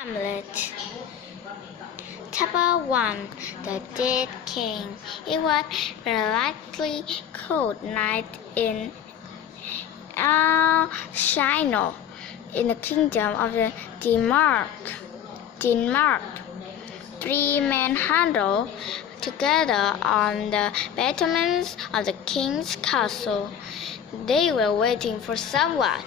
Hamlet. Chapter 1. The Dead King. It was a relatively cold night in China, in the kingdom of Denmark. Three men huddled together on the battlements of the king's castle. They were waiting for someone.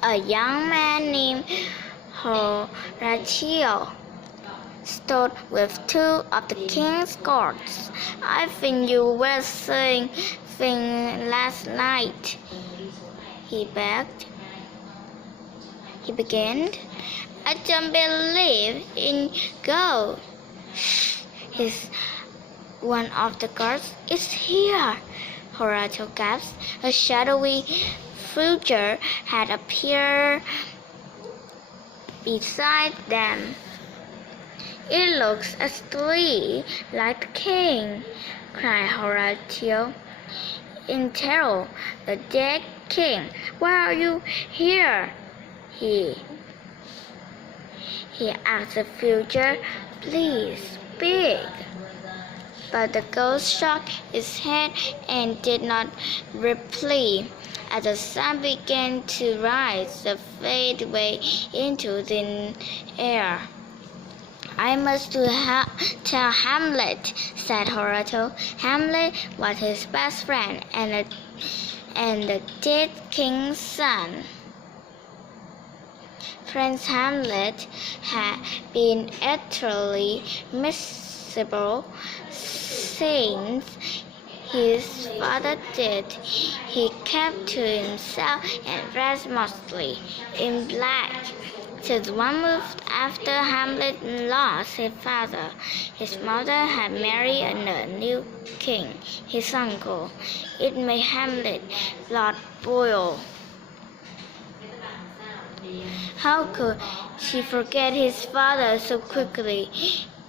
A young man named Horatio stood with two of the king's guards. "I think you were saying things last night," he begged. He began. "I don't believe in ghosts." One of the guards is here, Horatio gasped. A shadowy figure had appeared beside them. "It looks exactly like the king," cried Horatio in terror. "The dead king, why are you here?" He asked the figure. "Please speak." But the ghost shook its head and did not reply. As the sun began to rise, the fade away into thin air. "I must tell Hamlet," said Horatio. Hamlet was his best friend and the dead king's son. Prince Hamlet had been utterly miserable since his father died. He kept to himself and dressed mostly in black. Since 1 month after Hamlet lost his father, his mother had married a new king, his uncle. It made Hamlet's blood boil. How could she forget his father so quickly?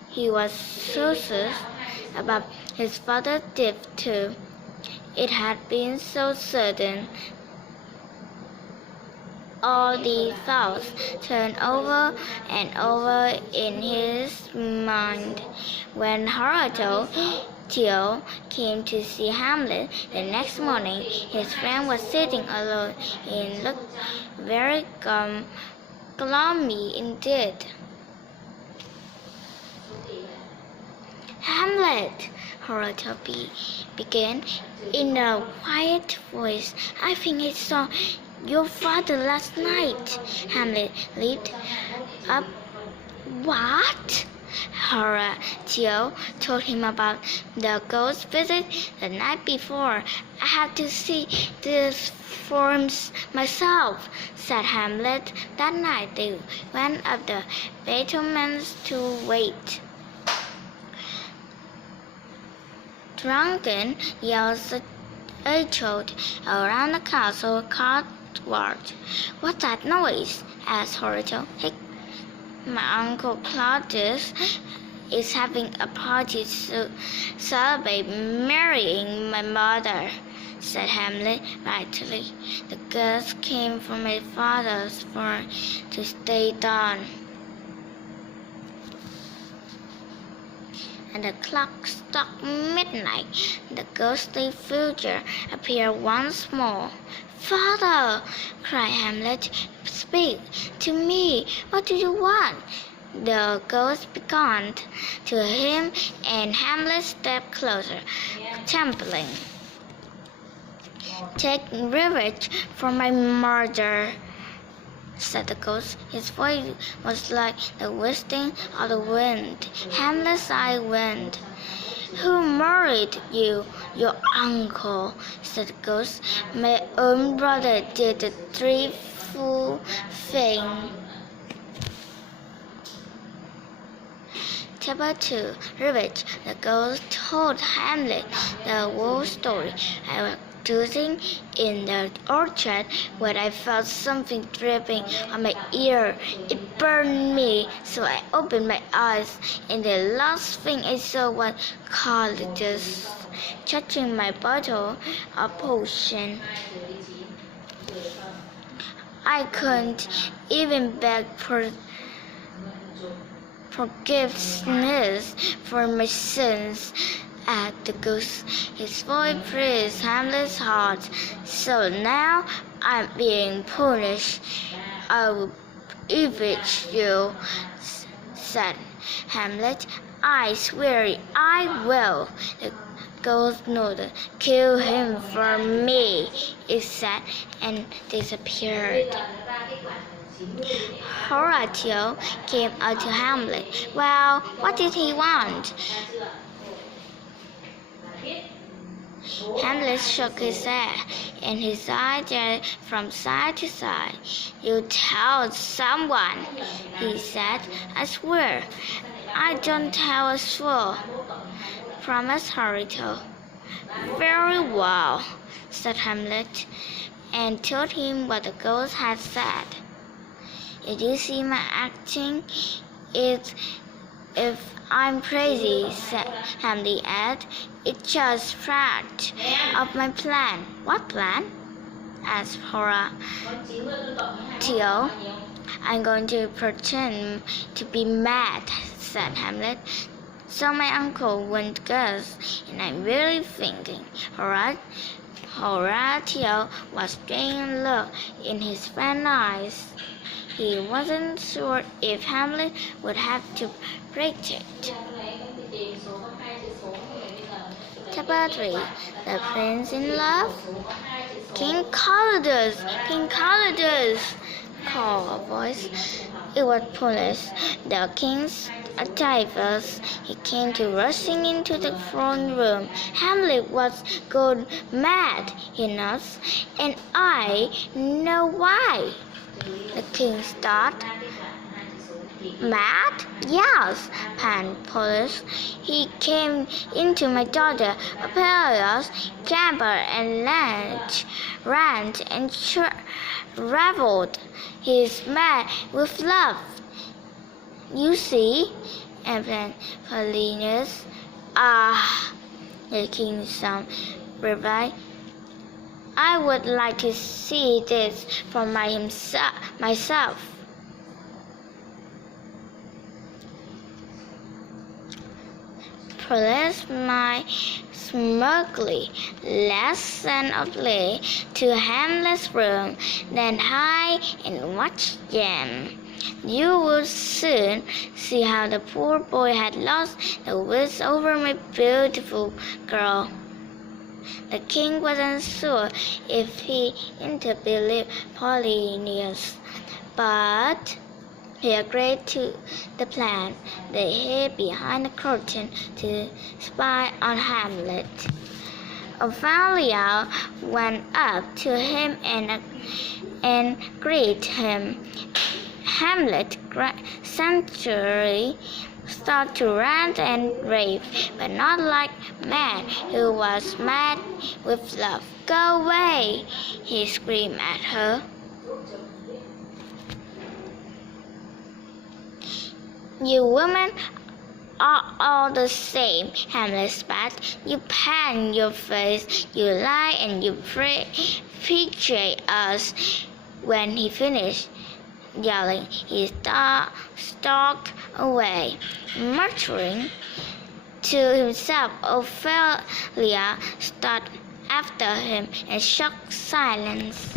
He was so sad about his father's death too. It had been so sudden. All these thoughts turned over and over in his mind. When Horatio came to see Hamlet the next morning, his friend was sitting alone and looked very gloomy indeed. "Hamlet," Horatio began in a quiet voice, "I think I saw your father last night." Hamlet leaped up. "What?" Horatio told him about the ghost visit the night before. "I have to see this for myself," said Hamlet. That night they went up the battlements to wait. Drunken yells echoed around the castle courtyard. "What's that noise?" asked Horatio. "Hey, my uncle Claudius is having a party to celebrate marrying my mother," said Hamlet lightly. "The guests came from my father's farm to stay down." And the clock struck midnight. The ghostly figure appeared once more. "Father!" cried Hamlet. "Speak to me. What do you want?" The ghost beckoned to him, and Hamlet stepped closer, trembling. "Take revenge for my murder," said the ghost. His voice was like the whistling of the wind. Hamlet's eyes went. "Who murdered you?" "Your uncle," said the ghost. "My own brother did the dreadful thing." Chapter 2. Revenge. The ghost told Hamlet the whole story. "I was dozing in the orchard when I felt something dripping on my ear. It burned me, so I opened my eyes, and the last thing I saw was Claudius touching my bottle of potion. I couldn't even beg for forgiveness for my sins. At the ghost, his voice pierced Hamlet's heart. So now I'm being punished. I will avenge you, said Hamlet. I swear I will. The ghost nodded. Kill him for me, it said, and disappeared. Horatio came out to Hamlet. Well, what did he want? Hamlet shook his head, and his eyes darted from side to side. You tell someone, he said. I swear, I don't tell a soul, promised Horatio. Very well, said Hamlet, and told him what the ghost had said. Did you see my acting? If I'm crazy, said Hamlet, it's just part of my plan. What plan? Asked Horatio. I'm going to pretend to be mad, said Hamlet, so my uncle won't guess, and I'm really thinking. Horatio was strange look in his friend's eyes. He wasn't sure if Hamlet would have to predict. Chapter 3. The Prince in Love. King Calidus! King Calidus! Called a voice. It was Pulis, the king's advisor. He came rushing into the throne room. Hamlet was gone mad, he announced, and I know why. The king started. Mad? Yes, panted Pulis. He came into my daughter Apellia's chamber and ran and raveled. He's mad with love. You see, and Paulinus. Ah, the king's son replied. I would like to see this for myself. Paulinus smiled smugly, listenably to Hamlet's room, then high and watched them. You will soon see how the poor boy had lost the wits over my beautiful girl. The king wasn't sure if he believed Paulinus, but he agreed to the plan. They hid behind the curtain to spy on Hamlet. Ophelia went up to him and greeted him. Hamlet centrally started to rant and rave, but not like man who was mad with love. Go away, he screamed at her. You women are all the same, Hamlet spat. You pan your face, you lie, and you betray us. When he finished yelling, he stalked away, muttering to himself. Ophelia started after him and shook silence.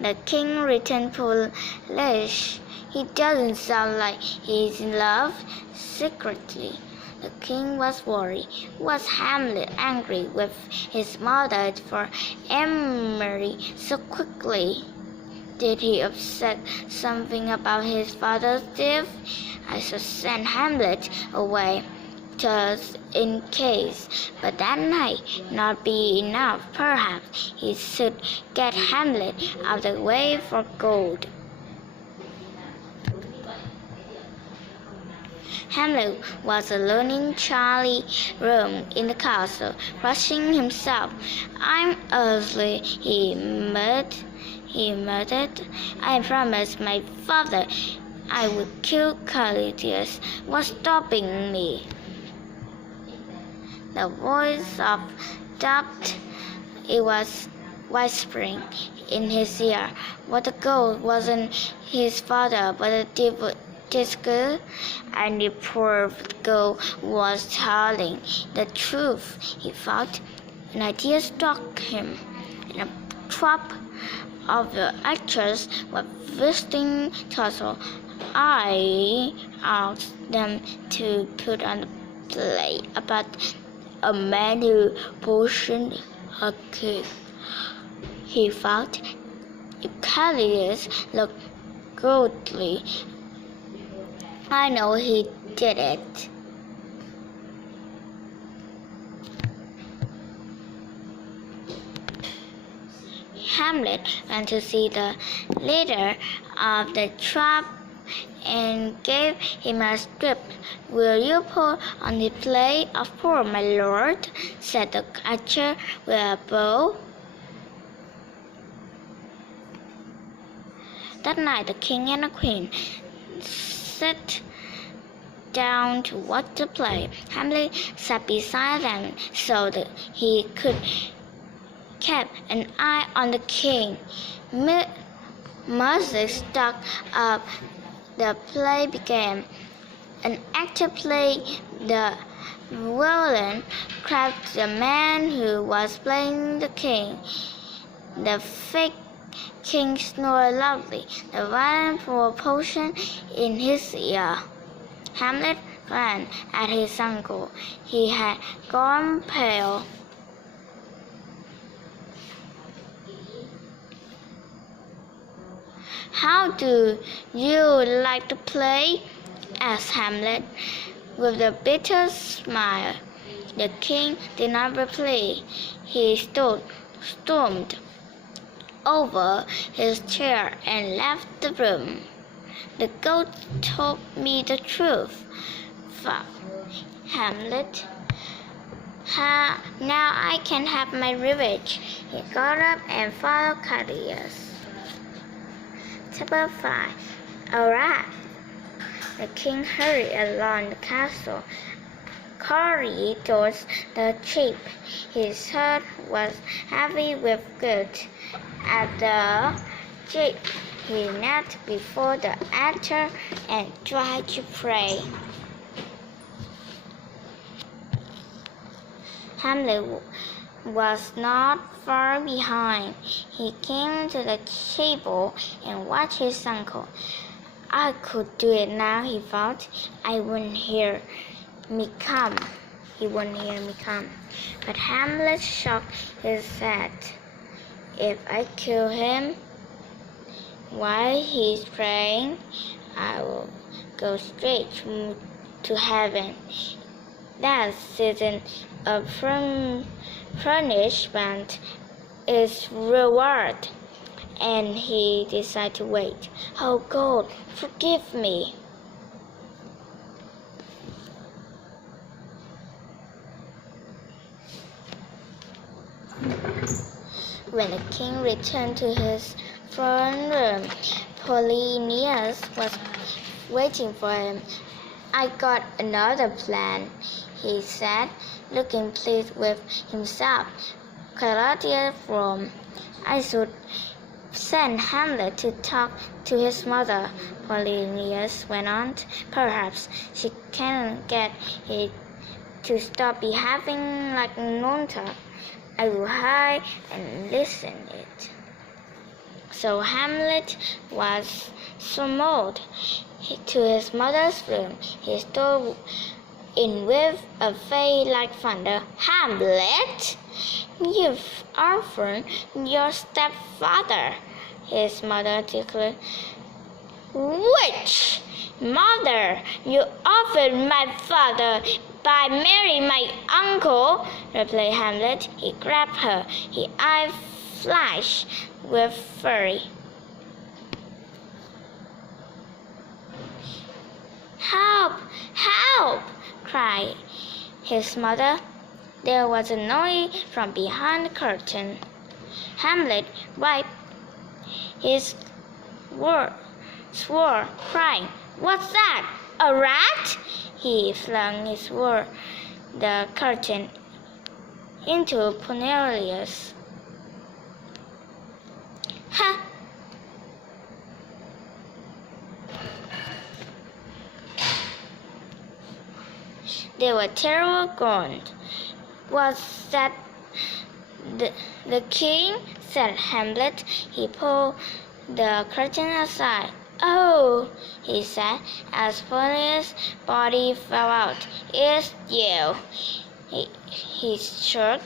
The king returned Polish. He doesn't sound like he's in love. Secretly, the king was worried. Was Hamlet angry with his mother for marrying so quickly? Did he upset something about his father's death? I should send Hamlet away just in case. But that might not be enough. Perhaps he should get Hamlet out of the way for good. Hamlet was alone in Charlie's room in the castle, brushing himself. I'm ugly, he muttered. I promised my father I would kill Calidus. What's stopping me? The voice of doubt, it was whispering. in his ear. What the goat wasn't his father, but this girl, and the poor girl was telling the truth. He thought. An idea struck him. In a troop of the actors were visiting Turtle. I asked them to put on a play about a man who poisoned a king. He thought, if Callias looked godly, I know he did it. Hamlet went to see the leader of the troupe and gave him a script. "Will you put on the play of poor my lord?" said the archer with a bow. That night the king and the queen sat down to watch the play. Hamlet sat beside them so that he could keep an eye on the king. Music struck up. The play began. An actor played the violin, clapped the man who was playing the king. The fake king snored loudly. The violin poured potion in his ear. Hamlet ran at his uncle. He had gone pale. "How do you like to play?" asked Hamlet with a bitter smile. The king did not reply. He stormed over his chair and left the room. "The goat told me the truth," thought Hamlet. Now I can have my revenge." He got up and followed Callias. Chapter 5. A rat. The king hurried along the castle corridors the ship. His heart was heavy with guilt. At the gate, he knelt before the altar and tried to pray. Hamlet was not far behind. He came to the table and watched his uncle. "I could do it now," he thought. He wouldn't hear me come. But Hamlet shook his head. "If I kill him while he's praying, I will go straight to heaven. That isn't a punishment, it's reward." And he decided to wait. "Oh God, forgive me." When the king returned to his throne room, Polonius was waiting for him. "I got another plan," he said, looking pleased with himself. Claudius from "I should send Hamlet to talk to his mother," Polonius went on. "Perhaps she can get it to stop behaving like a monster. I will hide and listen it." So Hamlet was summoned to his mother's room. He stood in with a face like thunder. "Hamlet, you've orphaned your stepfather," his mother declared. "Which mother? You orphaned my father by marrying my uncle," replied Hamlet. He grabbed her. His eyes flashed with fury. "Help! Help!" cried his mother. There was a noise from behind the curtain. Hamlet wiped his sword, crying, "What's that? A rat?" He flung the curtain into Polonius. They were terrible groaned. Was that the king? Said Hamlet. He pulled the curtain aside. Oh, he said, as Polly's body fell out. It's you. He shook.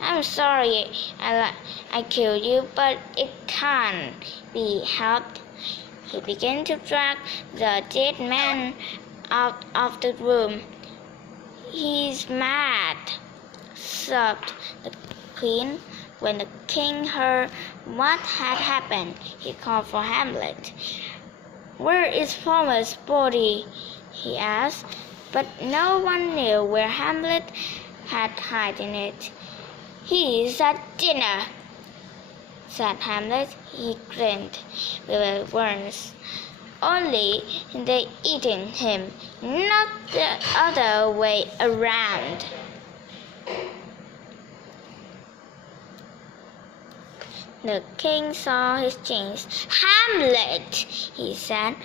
I'm sorry I killed you, but it can't be helped. He began to drag the dead man out of the room. He's mad, sobbed the queen. When the king heard what had happened, he called for Hamlet. Where is Palmer's body? He asked, but no one knew where Hamlet had hidden it. He's at dinner, said Hamlet. He grinned. We were worms. Only they eating him, not the other way around. The king saw his chance. Hamlet, he said,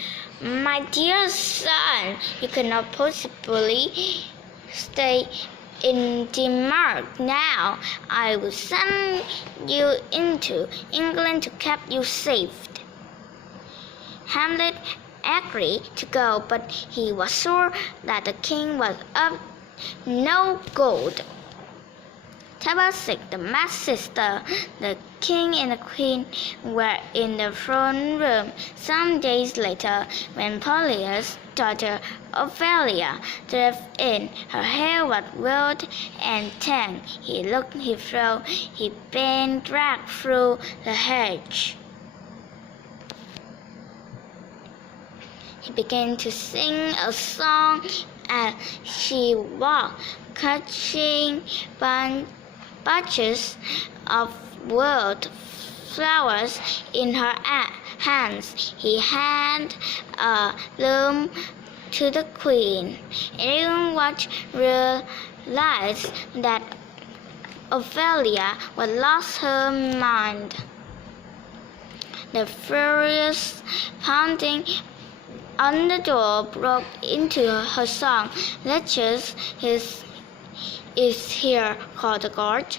my dear son, you cannot possibly stay in Denmark now. I will send you into England to keep you safe. Hamlet agreed to go, but he was sure that the king was up no good. Table 6, the mad sister. The king and the queen were in the throne room some days later when Polly's daughter Ophelia drove in. Her hair was wild and tan. He looked, he flew, he been dragged through the hedge. He began to sing a song as she walked, catching bunches of wild flowers in her hands. He handed a loom to the queen. Everyone realized that Ophelia had lost her mind. The furious pounding on the door broke into her song. Letches is here, called the guard.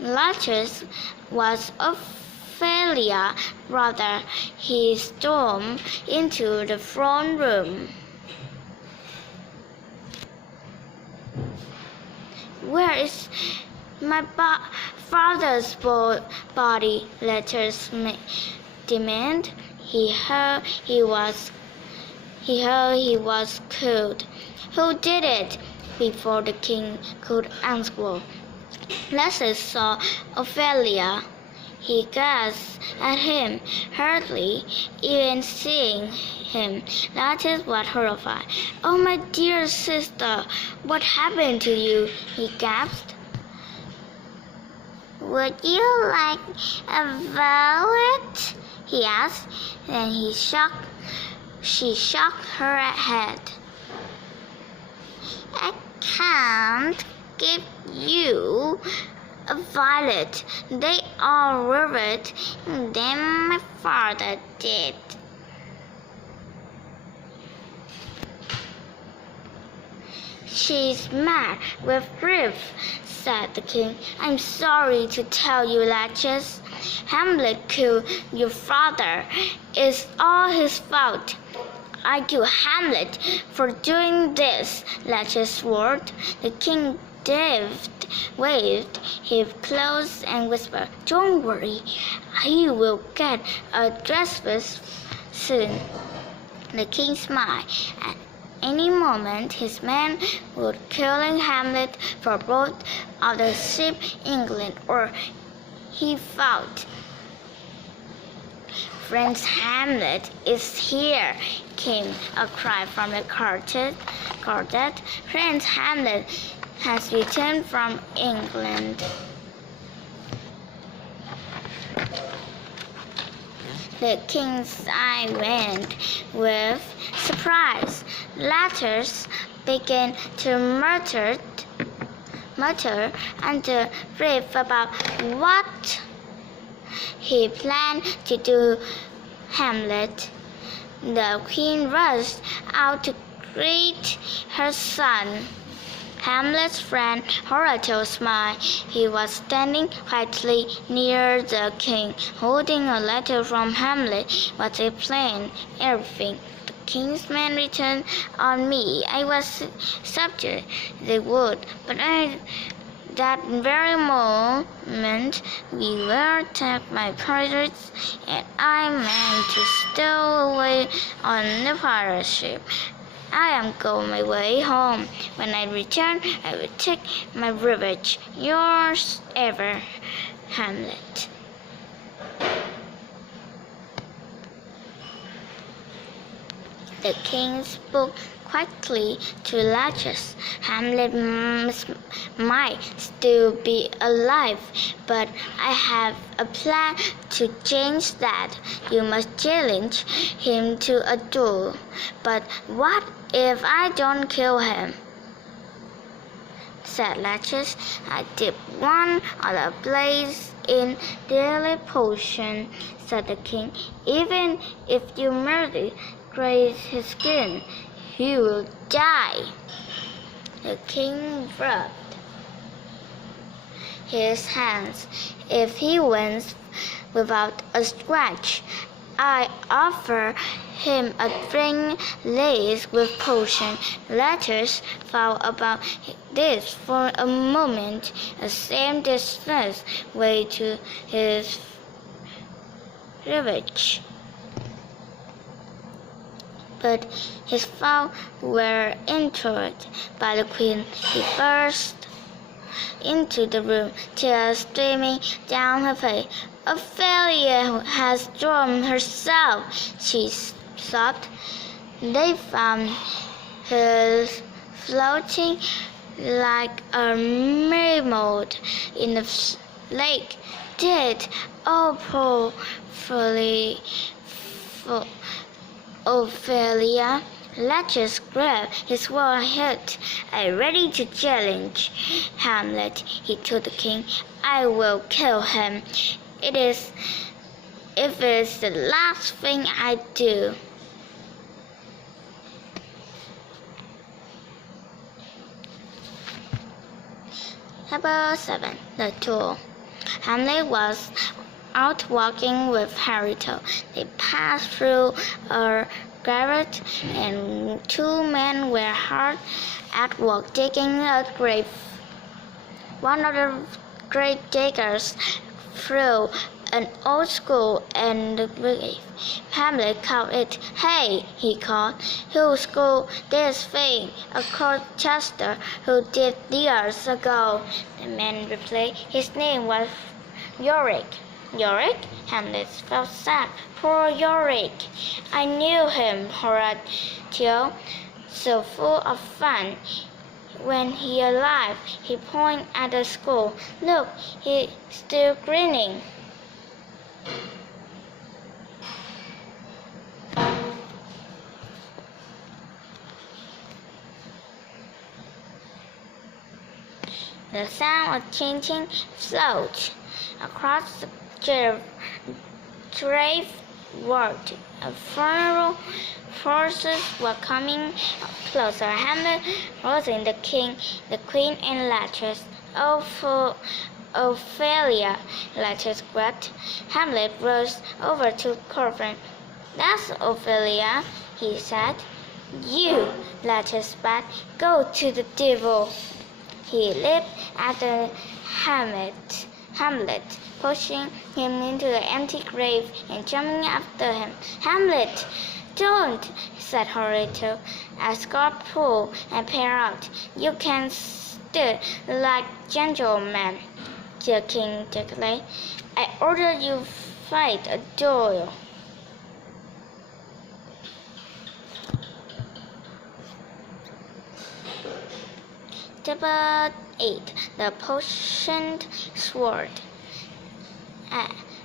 Letches was Ophelia's brother. He stormed into the throne room. Where is my father's body? Letches demanded. He heard he was killed. Who did it? Before the king could answer, Letches saw Ophelia. He gazed at him, hardly even seeing him. Letches was horrified. Oh, my dear sister, what happened to you? He gasped. Would you like a violet? He asked. Then she shook her head. I can't give you a violet. They all were it. Then my father did. She's mad with grief, said the king. I'm sorry to tell you, Letches. Hamlet killed your father. It's all his fault. I kill Hamlet for doing this, Letches swore. The king waved his clothes and whispered, Don't worry, he will get a dress soon. The king smiled. At any moment his men would killing Hamlet for both of the ship England, or he fought. Prince Hamlet is here, came a cry from the quartet. Prince Hamlet has returned from England. The king's eye went with surprise. Letters began to mutter and rave about what he planned to do. Hamlet The queen rushed out to greet her son. Hamlet's friend Horatio smiled. He was standing quietly near the king, holding a letter from Hamlet. Was explained everything. The king's men returned on me. I was subject. They would, but that very moment we were attacked by pirates, and I meant to stow away on the pirate ship. I am going my way home. When I return, I will take my revenge. Yours ever, Hamlet. The king spoke quietly to Laches. Hamlet might still be alive, but I have a plan to change that. You must challenge him to a duel. But what if I don't kill him? Said Laches. I dip one of the blades in deadly potion, said the king. Even if you merely graze his skin, he will die. The king rubbed his hands. If he wins without a scratch, I offer him a drink laced with potion. Letters thought about this for a moment, a same distance way to his revenge. But his thoughts were interrupted by the queen. He burst into the room, tears streaming down her face. Ophelia has drowned herself, she sobbed. They found her floating like a mermaid in the lake, dead. Oh, poor Ophelia. Laches grabbed his forehead, ready to challenge Hamlet. He told the king, I will kill him. If it's the last thing I do. Chapter 7. The Duel. Hamlet was out walking with Horatio. They passed through a garret, and two men were hard at work digging a grave. One of the grave diggers threw an old skull in the grave. Hamlet caught it. Hey, he called, who skull this thing? A Colchester who did years ago. The man replied, his name was Yorick. Yorick? Hamlet felt sad. Poor Yorick. I knew him, Horatio, so full of fun. When he alive, he pointed at the skull. Look, he's still grinning. The sound of chanting float across the grave ward. A funeral forces were coming closer. Hamlet, Rosin, the king, the queen, and Laches. Oh, for Ophelia, Laches wept. Hamlet rose over to Corbin. That's Ophelia, he said. You, Laches spat, go to the devil. He leaped after Hamlet, pushing him into the empty grave and jumping after him. Hamlet, don't, said Horatio, as God pulled and peered out. You can steer like gentlemen, the king declared. I order you fight a duel. Chapter 8. The Potioned Sword.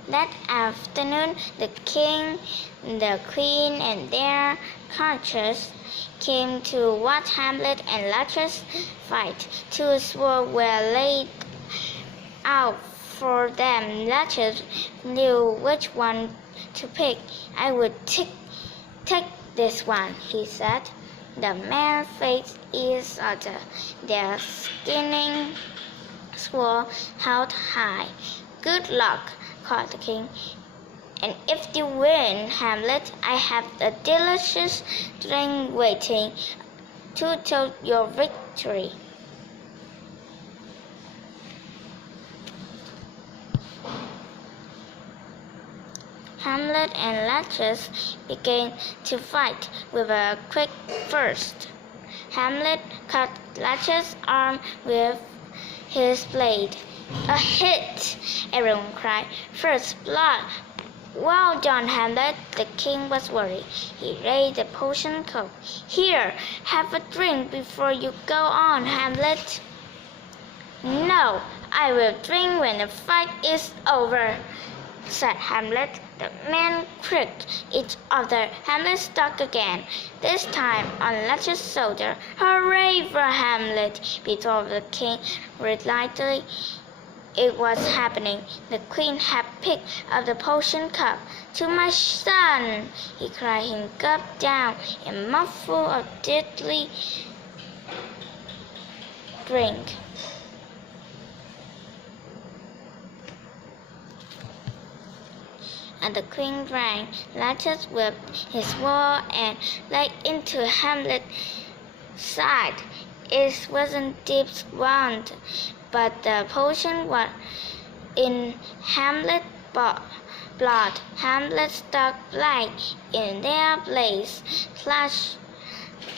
That afternoon, the king, the queen, and their courtiers came to watch Hamlet and Laches fight. Two swords were laid out for them. Laches knew which one to pick. I would take "Take this one," he said. The man faced each other, their skinning swords held high. "Good luck," called the king. "And if you win, Hamlet, I have a delicious drink waiting to toast your victory." Hamlet and Laches began to fight with a quick thrust. Hamlet cut Laches' arm with his blade. "A hit!" everyone cried. "First blood!" "Well done, Hamlet." The king was worried. He raised the potion cup. "Here, have a drink before you go on, Hamlet." "No, I will drink when the fight is over," said Hamlet. The men pricked each other. Hamlet struck again, this time on Laches' shoulder. "Hooray for Hamlet!" before the king realized it was happening. The queen had picked up the potion cup. "To my son!" he cried. He gulped down a mouthful of deadly drink. And the queen drank. Laches whipped his sword and laid into Hamlet's side. It wasn't deep wound, but the potion was in Hamlet's blood. Hamlet struck black in their blades, clashed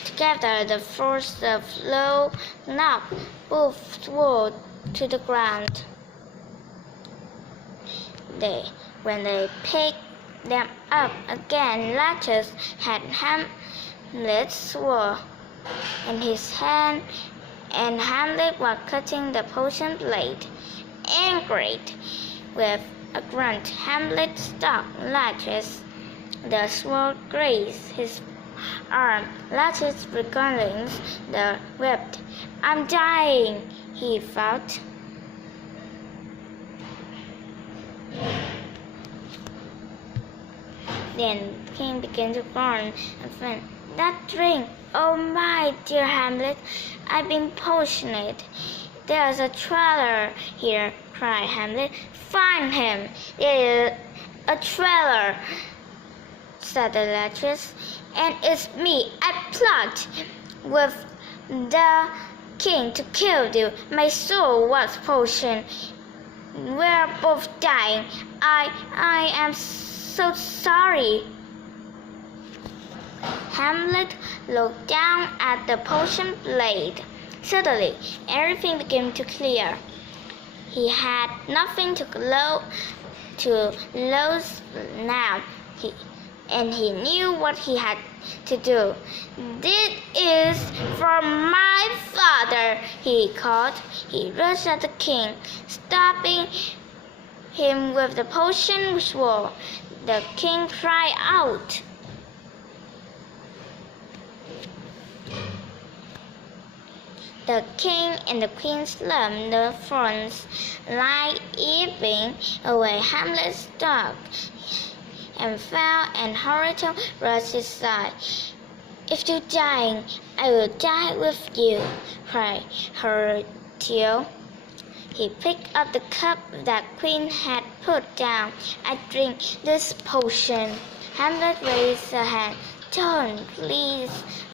together. The force of low knocked both swords to the ground. When they picked them up again, Laches had Hamlet's sword in his hand, and Hamlet was cutting the potion blade. Angry, with a grunt, Hamlet struck Laches. The sword grazed his arm. Laches recoiled the whip. "I'm dying," he thought. Then the king began to groan and faint. "That drink! Oh my dear Hamlet, I've been poisoned." "There's a traitor here," cried Hamlet. "Find him!" "There is a traitor," said the Laches, "and it's me. I plot with the king to kill you. My soul was poisoned. We're both dying. I am so sorry." Hamlet looked down at the potion blade. Suddenly, everything began to clear. He had nothing to lose now, and he knew what he had to do. "This is for my father," he called. He rushed at the king, stopping him with the potion sword. The king cried out. The king and the queen slumped the thrones, like ebbing away. Hamlet struck and fell, and Horatio rushed his side. "If you're dying, I will die with you," cried Horatio. He picked up the cup that queen had put down. "I drink this potion." Hamlet raised a hand. "Don't, please,"